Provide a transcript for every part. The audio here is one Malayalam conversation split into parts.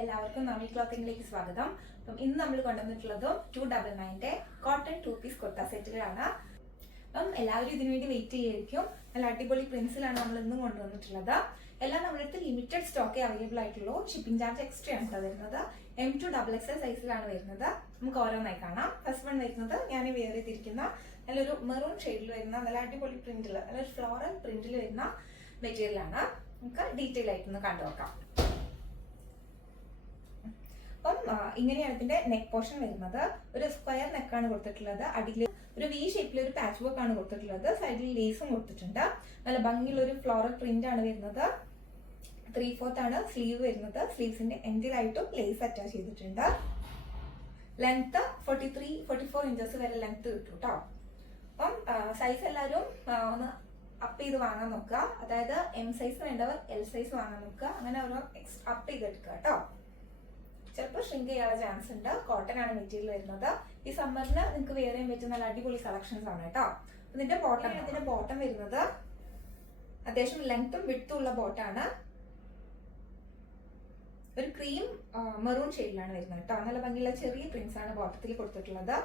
എല്ലാവർക്കും നമ്മൾ ക്ലോത്തിങ്ങിലേക്ക് സ്വാഗതം. അപ്പം ഇന്ന് നമ്മൾ കൊണ്ടുവന്നിട്ടുള്ളതും 299 കോട്ടൺ 2 പീസ് കുർത്ത സെറ്റുകളാണ്. അപ്പം എല്ലാവരും ഇതിനു വേണ്ടി വെയിറ്റ് ചെയ്യായിരിക്കും. നല്ല അടിപൊളി പ്രിൻസിലാണ് നമ്മൾ ഇന്നും കൊണ്ടുവന്നിട്ടുള്ളത്. എല്ലാം നമ്മുടെ അടുത്ത് ലിമിറ്റഡ് സ്റ്റോക്കേ അവൈലബിൾ ആയിട്ടുള്ളൂ. ഷിപ്പിംഗ് ചാർജ് എക്സ്ട്രാ ആണ് വരുന്നത്. M2XXL സൈസിലാണ് വരുന്നത്. നമുക്ക് ഓരോന്നായി കാണാം. ഫസ്റ്റ് വൺ വരുന്നത് ഞാൻ വെയർ ചെയ്തിരിക്കുന്ന നല്ലൊരു മെറൂൺ ഷെയ്ഡിൽ വരുന്ന നല്ല അടിപൊളി പ്രിന്റിൽ നല്ലൊരു ഫ്ലോറൽ പ്രിന്റിൽ വരുന്ന മെറ്റീരിയലാണ്. നമുക്ക് ഡീറ്റെയിൽ ആയിട്ടൊന്ന് കണ്ടു നോക്കാം. അപ്പം ഇങ്ങനെയാണ് ഇതിന്റെ നെക്ക് പോർഷൻ വരുന്നത്. ഒരു സ്ക്വയർ നെക്കാണ് കൊടുത്തിട്ടുള്ളത്. അടിയിൽ ഒരു വി ഷേപ്പിൽ ഒരു പാച്ച് വർക്ക് ആണ് കൊടുത്തിട്ടുള്ളത്. സൈഡിൽ ലേസും കൊടുത്തിട്ടുണ്ട്. നല്ല ഭംഗിയുള്ള ഒരു ഫ്ലോറൽ പ്രിന്റ് ആണ് വരുന്നത്. 3/4 ആണ് സ്ലീവ് വരുന്നത്. സ്ലീവ്സിന്റെ എൻഡിലായിട്ടും ലേസ് അറ്റാച്ച് ചെയ്തിട്ടുണ്ട്. ലെങ്ത് 43-44 ഇഞ്ചസ് വരെ ലെങ്ത് കിട്ടും കേട്ടോ. അപ്പം സൈസ് എല്ലാവരും ഒന്ന് അപ്പ് ചെയ്ത് വാങ്ങാൻ നോക്കുക. അതായത് M സൈസ് വേണ്ടവർ L സൈസ് വാങ്ങാൻ നോക്കുക. അങ്ങനെ ഓരോ അപ്പ് ചെയ്തെടുക്കുക കേട്ടോ. ചിലപ്പോൾ ഷ്രിങ്ക് ചെയ്യാനുള്ള ചാൻസ് ഉണ്ട്. കോട്ടൺ ആണ് മെറ്റീരിയൽ വരുന്നത്. ഈ സമ്മറിന് നിങ്ങൾക്ക് വെയർ ചെയ്യാൻ പറ്റുന്ന നല്ല അടിപൊളി കളക്ഷൻസ് ആണ് കേട്ടോ. ഇതിന്റെ ബോട്ടം വരുന്നത് അത്യാവശ്യം ലെങ്ത്തും വിഡ്ത്തും ഉള്ള ബോട്ടാണ്. ഒരു ക്രീം മെറൂൺ ഷെയ്ഡിലാണ് വരുന്നത് കേട്ടോ. നല്ല ഭംഗിയുള്ള ചെറിയ പ്രിന്റ്സ് ആണ് ബോട്ടത്തിൽ കൊടുത്തിട്ടുള്ളത്.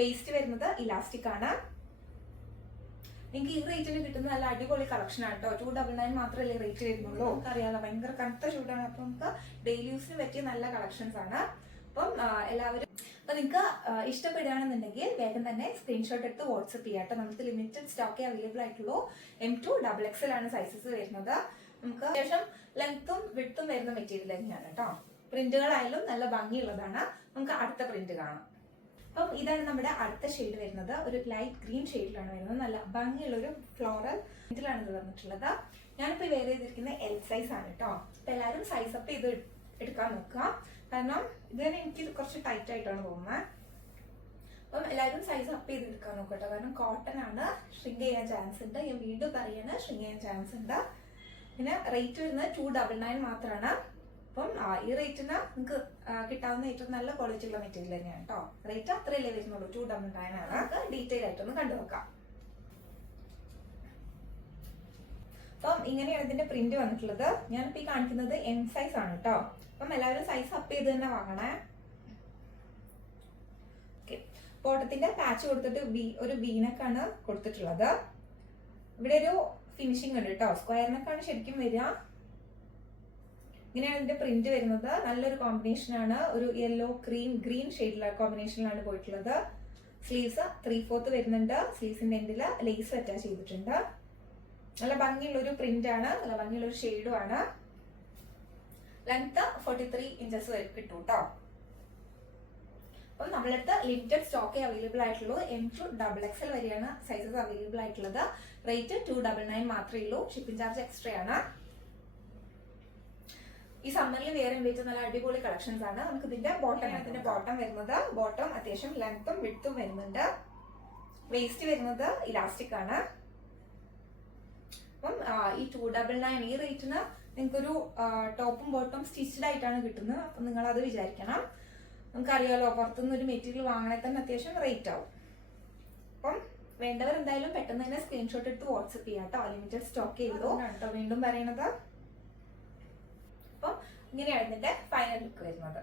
വേസ്റ്റ് വരുന്നത് ഇലാസ്റ്റിക് ആണ്. നിങ്ങൾക്ക് ഈ റേറ്റിന് കിട്ടുന്ന നല്ല അടിപൊളി കളക്ഷൻ ആണ് കേട്ടോ. 299 മാത്രമല്ലേ റേറ്റ് വരുന്നുള്ളൂ. നമുക്ക് അറിയാലോ ഭയങ്കര കനത്ത ചൂടാണ്. അപ്പൊ നമുക്ക് ഡെയിലി യൂസിന് പറ്റിയ നല്ല കളക്ഷൻസ് ആണ്. അപ്പം എല്ലാവരും നിങ്ങൾക്ക് ഇഷ്ടപ്പെടുകയാണെന്നുണ്ടെങ്കിൽ വേഗം തന്നെ സ്ക്രീൻഷോട്ട് എടുത്ത് വാട്സ്ആപ്പ് ചെയ്യാം കേട്ടോ. നമുക്ക് ലിമിറ്റഡ് സ്റ്റോക്കേ അവൈലബിൾ ആയിട്ടുള്ളൂ. M2XXL ആണ് സൈസസ് വരുന്നത്. നമുക്ക് അത്യാവശ്യം ലെങ്ത്തും വിഡ്ത്തും വരുന്ന മെറ്റീരിയൽ തന്നെയാണ് കേട്ടോ. പ്രിന്റുകളായാലും നല്ല ഭംഗിയുള്ളതാണ്. നമുക്ക് അടുത്ത പ്രിന്റ് കാണാം. അപ്പം ഇതാണ് നമ്മുടെ അടുത്ത ഷെയ്ഡ് വരുന്നത്. ഒരു ലൈറ്റ് ഗ്രീൻ ഷെയ്ഡിലാണ് വരുന്നത്. നല്ല ഭംഗിയുള്ള ഒരു ഫ്ലോറൽ പ്രിന്റിലാണ് ഇത് വന്നിട്ടുള്ളത്. ഞാനിപ്പോൾ വെയർ ചെയ്തിരിക്കുന്നത് L സൈസ് ആണ് കേട്ടോ. അപ്പൊ എല്ലാവരും സൈസ് അപ്പ് ചെയ്ത് എടുക്കാൻ നോക്കുക. കാരണം ഇത് തന്നെ എനിക്ക് കുറച്ച് ടൈറ്റ് ആയിട്ടാണ് തോന്നുന്നത്. അപ്പം എല്ലാവരും സൈസ് അപ്പ് ചെയ്ത് എടുക്കാൻ നോക്കുക കേട്ടോ. കാരണം കോട്ടൺ ആണ്, ഷ്രിങ്ക് ചെയ്യാൻ ചാൻസ് ഉണ്ട്. ഞാൻ വീണ്ടും പറയാണ്, ഷ്രിങ്ക് ചെയ്യാൻ ചാൻസ് ഉണ്ട്. പിന്നെ റേറ്റ് വരുന്നത് 299 മാത്രമാണ്. അപ്പം ഈ റേറ്റിന് നിങ്ങൾക്ക് കിട്ടാവുന്ന ഏറ്റവും നല്ല ക്വാളിറ്റി ഉള്ള മെറ്റീരിയൽ തന്നെയാണ് കേട്ടോ. റേറ്റ് അത്രയല്ലേ വരുന്നുള്ളൂ, 299 ആണ്. നമുക്ക് ഡീറ്റെയിൽ ആയിട്ടൊന്ന് കണ്ടു നോക്കാം. അപ്പം ഇങ്ങനെയാണ് ഇതിന്റെ പ്രിന്റ് വന്നിട്ടുള്ളത്. ഞാനിപ്പോൾ ഈ കാണിക്കുന്നത് M സൈസ് ആണ് കേട്ടോ. അപ്പം എല്ലാവരും സൈസ് അപ്പ് ചെയ്ത് തന്നെ വാങ്ങണേ. ഓക്കെ, ബോട്ടത്തിന്റെ പാച്ച് കൊടുത്തിട്ട് ഒരു വീനക്കാണ് കൊടുത്തിട്ടുള്ളത്. ഇവിടെ ഒരു ഫിനിഷിംഗ് ഉണ്ട് കേട്ടോ. സ്ക്വയർ നെക്കാണ് ശരിക്കും വരിക. ഇങ്ങനെയാണ് ഇതിന്റെ പ്രിന്റ് വരുന്നത്. നല്ലൊരു കോമ്പിനേഷൻ ആണ്. ഒരു യെല്ലോ ഗ്രീൻ ഷെയ്ഡിലുള്ള കോമ്പിനേഷനിലാണ് പോയിട്ടുള്ളത്. സ്ലീവ്സ് 3/4 വരുന്നുണ്ട്. സ്ലീവ്സിന്റെ എൻഡില് ലേസ് അറ്റാച്ച് ചെയ്തിട്ടുണ്ട്. നല്ല ഭംഗിയുള്ള ഒരു പ്രിന്റ് ആണ്. നല്ല ഭംഗിയുള്ള ഒരു ഷെയ്ഡും ആണ്. ലെങ്ത് 43 ഇഞ്ചസ് വരെ കിട്ടും കേട്ടോ. അപ്പം നമ്മളടുത്ത് ലിമിറ്റഡ് സ്റ്റോക്കേ അവൈലബിൾ ആയിട്ടുള്ളൂ. M2XXL വരെയാണ് സൈസസ് അവൈലബിൾ ആയിട്ടുള്ളത്. റേറ്റ് 299 മാത്രമേ ഉള്ളൂ. ഷിപ്പിംഗ് ചാർജ് എക്സ്ട്രാ ആണ്. ഈ സമ്മറിൽ വേറെ പറ്റുന്ന നല്ല അടിപൊളി കളക്ഷൻസ് ആണ്. നമുക്ക് ഇതിന്റെ ബോട്ടം വരുന്നത്. ബോട്ടം അത്യാവശ്യം ലെങ്ത്തും വിഡ്ത്തും വരുന്നുണ്ട്. വേസ്റ്റ് വരുന്നത് ഇലാസ്റ്റിക് ആണ്. അപ്പം ഈ 299 ഈ റേറ്റിന് നിങ്ങൾക്കൊരു ടോപ്പും ബോട്ടും സ്റ്റിച്ച്ഡ് ആയിട്ടാണ് കിട്ടുന്നത്. അപ്പം നിങ്ങൾ അത് വിചാരിക്കണം. നമുക്കറിയാലോ പുറത്തുനിന്ന് ഒരു മെറ്റീരിയൽ വാങ്ങണേ തന്നെ അത്യാവശ്യം റേറ്റ് ആവും. അപ്പം വേണ്ടവർ എന്തായാലും പെട്ടെന്ന് തന്നെ സ്ക്രീൻഷോട്ട് എടുത്ത് വാട്സ്ആപ്പ് ചെയ്യാം കേട്ടോ. ലിമിറ്റഡ് സ്റ്റോക്ക് ചെയ്തോ കേട്ടോ. വീണ്ടും പറയണത്. അപ്പം ഇങ്ങനെയാണ് ഇതിന്റെ ഫൈനൽ ലുക്ക് വരുന്നത്.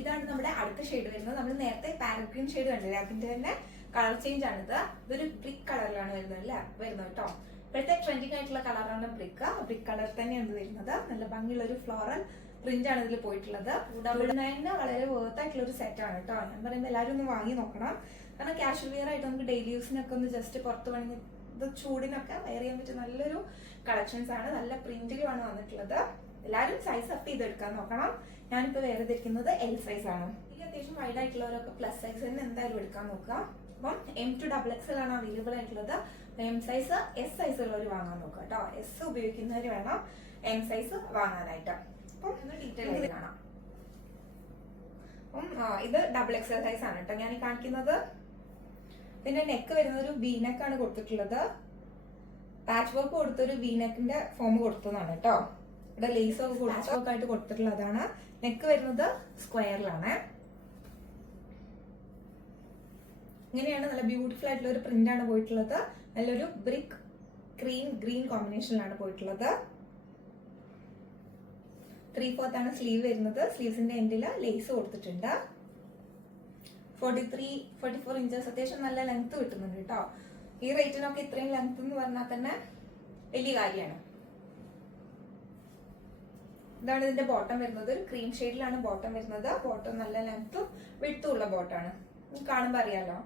ഇതാണ് നമ്മുടെ അടുത്ത ഷെയ്ഡ് വരുന്നത്. നമ്മൾ നേരത്തെ പാരറ്റ് ഗ്രീൻ ഷെയ്ഡ് കണ്ടില്ലേ, അതിന്റെ തന്നെ കളർ ചേഞ്ച് ആണിത്. ഇതൊരു ബ്രിക്ക് കളറിലാണ് വരുന്നത് കേട്ടോ. ഇപ്പോഴത്തെ ട്രെൻഡിങ് ആയിട്ടുള്ള കളറാണ് ബ്രിക്ക് കളർ തന്നെയാണ് വരുന്നത്. നല്ല ഭംഗിയുള്ള ഒരു ഫ്ലോറൽ പ്രിന്റ് ആണ് ഇതിൽ പോയിട്ടുള്ളത്. 299 വളരെ വേർത്ത് ആയിട്ടുള്ള ഒരു സെറ്റ് ആണ് കേട്ടോ. ഞാൻ പറയുമ്പോൾ എല്ലാവരും ഒന്ന് വാങ്ങി നോക്കണം. കാരണം കാഷ്വൽ വെയർ ആയിട്ട് നമുക്ക് ഡെയിലി യൂസിനൊക്കെ ഒന്ന് ജസ്റ്റ് പുറത്ത് വേണമെങ്കിൽ ഇത് ചൂടിനൊക്കെ വെയർ ചെയ്യാൻ പറ്റിയ നല്ലൊരു കളക്ഷൻസ് ആണ്. നല്ല പ്രിന്റിലുമാണ് വന്നിട്ടുള്ളത്. എല്ലാവരും സൈസ് അപ്പ് ചെയ്തെടുക്കാൻ നോക്കണം. ഞാനിപ്പോൾ വെയർ ചെയ്തിരിക്കുന്നത് L സൈസ് ആണ്. ഈ അത്യാവശ്യം വൈഡ് ആയിട്ടുള്ളവരൊക്കെ പ്ലസ് സൈസ് തന്നെ എന്തായാലും എടുക്കാൻ നോക്കുക. അപ്പം M2XXL ആണ് അവൈലബിൾ ആയിട്ടുള്ളത്. M സൈസ് S സൈസ് ഉള്ളവർ വാങ്ങാൻ നോക്കുക കേട്ടോ. S ഉപയോഗിക്കുന്നവർ വേണം M സൈസ് വാങ്ങാനായിട്ട്. അപ്പം ഡീറ്റെയിൽ ആയിട്ട് കാണാം. അപ്പം ഇത് XXL സൈസ് ആണ് കേട്ടോ ഞാൻ ഈ കാണിക്കുന്നത്. ഇതിന്റെ നെക്ക് വരുന്നത് ഒരു വി നെക്കാണ് കൊടുത്തിട്ടുള്ളത്. പാച്ച് വർക്ക് കൊടുത്തൊരു വി നെക്കിന്റെ ഫോം കൊടുത്തതാണ് കേട്ടോ. ഇവിടെ ലേസ് ഒക്കെ പാച്ച് വർക്ക് ആയിട്ട് കൊടുത്തിട്ടുള്ളതാണ്. നെക്ക് വരുന്നത് സ്ക്വയറിലാണ്. ഇങ്ങനെയാണ് നല്ല ബ്യൂട്ടിഫുൾ ആയിട്ടുള്ള ഒരു പ്രിന്റ് ആണ് പോയിട്ടുള്ളത്. നല്ലൊരു ബ്രിക്ക് ഗ്രീൻ കോമ്പിനേഷനിലാണ് പോയിട്ടുള്ളത്. 3/4 ആണ് സ്ലീവ് വരുന്നത്. സ്ലീവ്സിന്റെ എൻഡിൽ ലേസ് കൊടുത്തിട്ടുണ്ട്. 44 ഇഞ്ചസ് അത്യാവശ്യം നല്ല ലെങ്ത് കിട്ടുന്നുണ്ട് കേട്ടോ. ഈ റേറ്റിനൊക്കെ ഇത്രയും ലെങ്ത് എന്ന് പറഞ്ഞാൽ തന്നെ വലിയ കാര്യമാണ്. ഇതാണ് ഇതിന്റെ ബോട്ടം വരുന്നത്. ഒരു ക്രീം ഷെയ്ഡിലാണ് ബോട്ടം വരുന്നത്. ബോട്ടം നല്ല ലെങ്ത്തും വിഡ്ത്തും ഉള്ള ബോട്ടാണ്. കാണുമ്പോൾ അറിയാലോ,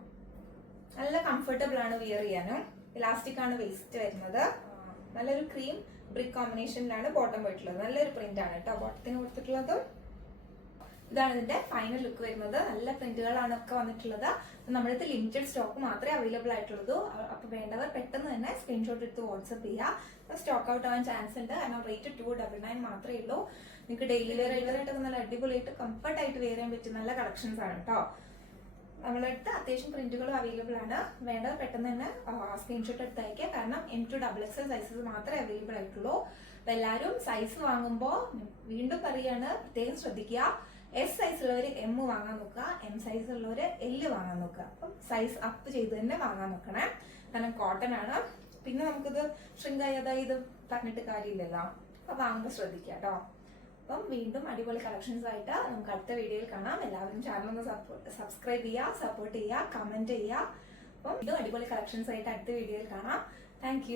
നല്ല കംഫർട്ടബിൾ ആണ് വിയർ ചെയ്യാനും. ഇലാസ്റ്റിക് ആണ് വേസ്റ്റ് വരുന്നത്. നല്ലൊരു ക്രീം ബ്രിക്ക് കോമ്പിനേഷനിലാണ് ബോട്ടം പോയിട്ടുള്ളത്. നല്ലൊരു പ്രിന്റ് ആണ് കേട്ടോ ബോട്ടത്തിന് കൊടുത്തിട്ടുള്ളത്. ഇതാണ് ഇതിന്റെ ഫൈനൽ ലുക്ക് വരുന്നത്. നല്ല പ്രിന്റുകളാണ് ഒക്കെ വന്നിട്ടുള്ളത്. നമ്മുടെ ലിമിറ്റഡ് സ്റ്റോക്ക് മാത്രമേ അവൈലബിൾ ആയിട്ടുള്ളൂ. അപ്പൊ വേണ്ടവർ പെട്ടെന്ന് തന്നെ സ്ക്രീൻഷോട്ട് എടുത്ത് വാട്സ്ആപ്പ് ചെയ്യുക. സ്റ്റോക്ക് ഔട്ട് ആവാൻ ചാൻസ് ഉണ്ട്. കാരണം റേറ്റ് 299 മാത്രമേ ഉള്ളൂ. നിങ്ങൾക്ക് ഡെയിലി വെയർ ആയിട്ടൊക്കെ നല്ല അടിപൊളിയായിട്ട് കംഫർട്ട് ആയിട്ട് വെയർ ചെയ്യാൻ പറ്റിയ നല്ല കളക്ഷൻസ് ആണ് കേട്ടോ. നമ്മളടുത്ത് അത്യാവശ്യം പ്രിന്റുകളും അവൈലബിൾ ആണ്. വേണ്ടവർ പെട്ടെന്ന് തന്നെ സ്ക്രീൻഷോട്ട് എടുത്ത് അയക്കുക. കാരണം M2XXL സൈസസ് മാത്രമേ അവൈലബിൾ ആയിട്ടുള്ളൂ. അപ്പൊ എല്ലാവരും സൈസ് വാങ്ങുമ്പോൾ വീണ്ടും പറയാണ്, പ്രത്യേകം ശ്രദ്ധിക്കുക. S സൈസ് ഉള്ളവർ M വാങ്ങാൻ നോക്കുക, M സൈസ് ഉള്ളവർ L വാങ്ങാൻ നോക്കുക. അപ്പം സൈസ് അപ്പ് ചെയ്ത് തന്നെ വാങ്ങാൻ നോക്കണേ. കാരണം കോട്ടൺ ആണ്. പിന്നെ നമുക്കിത് ഷ്രിങ്ക് ആയതായി ഇത് പറഞ്ഞിട്ട് കാര്യമില്ലല്ലോ. അപ്പൊ വാങ്ങുമ്പോൾ ശ്രദ്ധിക്കുക കേട്ടോ. അപ്പം വീണ്ടും അടിപൊളി കളക്ഷൻസ് ആയിട്ട് നമുക്ക് അടുത്ത വീഡിയോയിൽ കാണാം. എല്ലാവരും ചാനൽ ഒന്ന് സബ്സ്ക്രൈബ് ചെയ്യുക, സപ്പോർട്ട് ചെയ്യുക, കമന്റ് ചെയ്യുക. അപ്പം വീണ്ടും അടിപൊളി കളക്ഷൻസ് ആയിട്ട് അടുത്ത വീഡിയോയിൽ കാണാം. താങ്ക്